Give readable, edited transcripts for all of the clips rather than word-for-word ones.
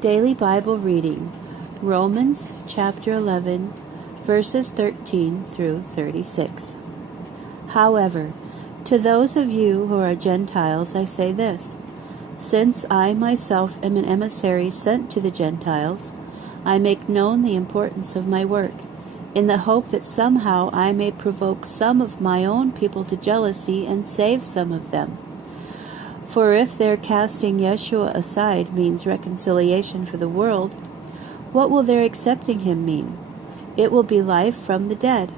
Daily Bible Reading, Romans chapter 11, verses 13 through 36. However, to those of you who are Gentiles I say this: since I myself am an emissary sent to the Gentiles, I make known the importance of my work, in the hope that somehow I may provoke some of my own people to jealousy and save some of them. For if their casting Yeshua aside means reconciliation for the world, what will their accepting him mean? It will be life from the dead.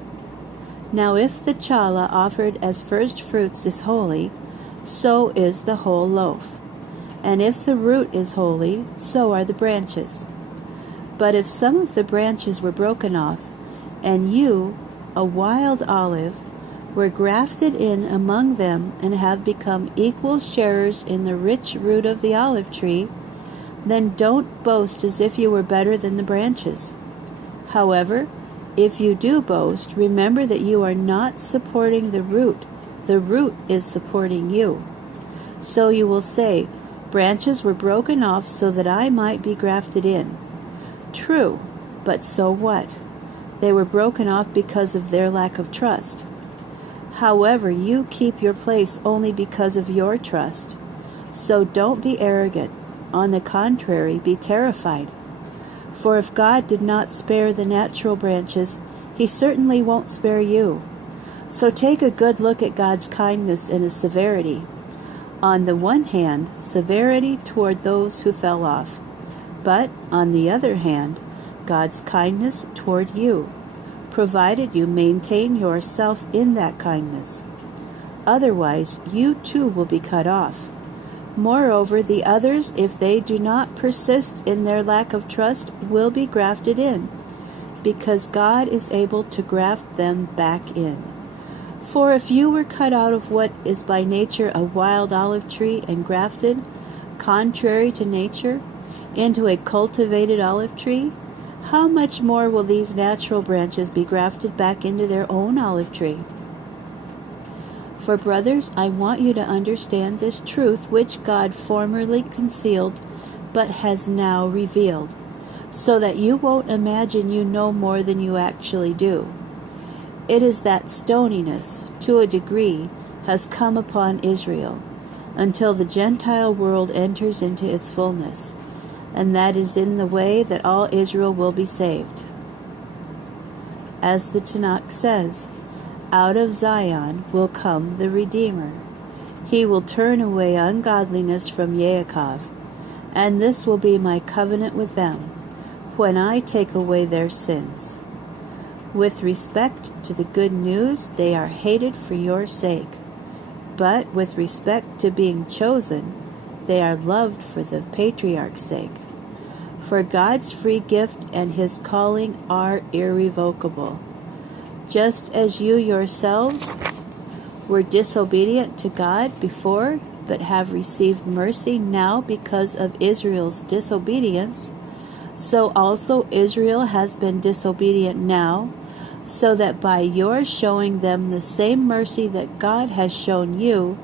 Now if the challah offered as first fruits is holy, so is the whole loaf. And if the root is holy, so are the branches. But if some of the branches were broken off, and you, a wild olive, were grafted in among them and have become equal sharers in the rich root of the olive tree, then don't boast as if you were better than the branches. However, if you do boast, remember that you are not supporting the root is supporting you. So you will say, branches were broken off so that I might be grafted in. True, but so what? They were broken off because of their lack of trust. However, you keep your place only because of your trust. So don't be arrogant. On the contrary, be terrified. For if God did not spare the natural branches, he certainly won't spare you. So take a good look at God's kindness and his severity. On the one hand, severity toward those who fell off. But, on the other hand, God's kindness toward you, provided you maintain yourself in that kindness. Otherwise, you too will be cut off. Moreover, the others, if they do not persist in their lack of trust, will be grafted in, because God is able to graft them back in. For if you were cut out of what is by nature a wild olive tree and grafted, contrary to nature, into a cultivated olive tree, how much more will these natural branches be grafted back into their own olive tree? For brothers, I want you to understand this truth which God formerly concealed, but has now revealed, so that you won't imagine you know more than you actually do. It is that stoniness, to a degree, has come upon Israel, until the Gentile world enters into its fullness, and that is in the way that all Israel will be saved. As the Tanakh says, out of Zion will come the Redeemer. He will turn away ungodliness from Yaakov, and this will be my covenant with them, when I take away their sins. With respect to the good news, they are hated for your sake. But with respect to being chosen, they are loved for the patriarch's sake. For God's free gift and his calling are irrevocable. Just as you yourselves were disobedient to God before, but have received mercy now because of Israel's disobedience, so also Israel has been disobedient now, so that by your showing them the same mercy that God has shown you,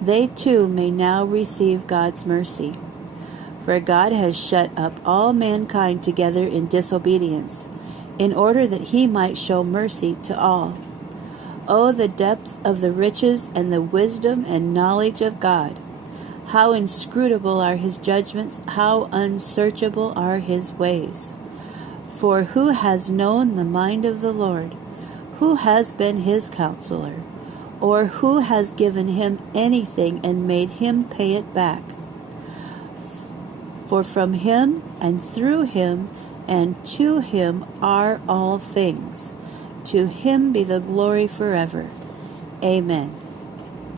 they too may now receive God's mercy. For God has shut up all mankind together in disobedience, in order that he might show mercy to all. Oh, the depth of the riches and the wisdom and knowledge of God! How inscrutable are his judgments, how unsearchable are his ways! For who has known the mind of the Lord? Who has been his counselor? Or who has given him anything and made him pay it back? For from him and through him and to him are all things. To him be the glory forever. Amen.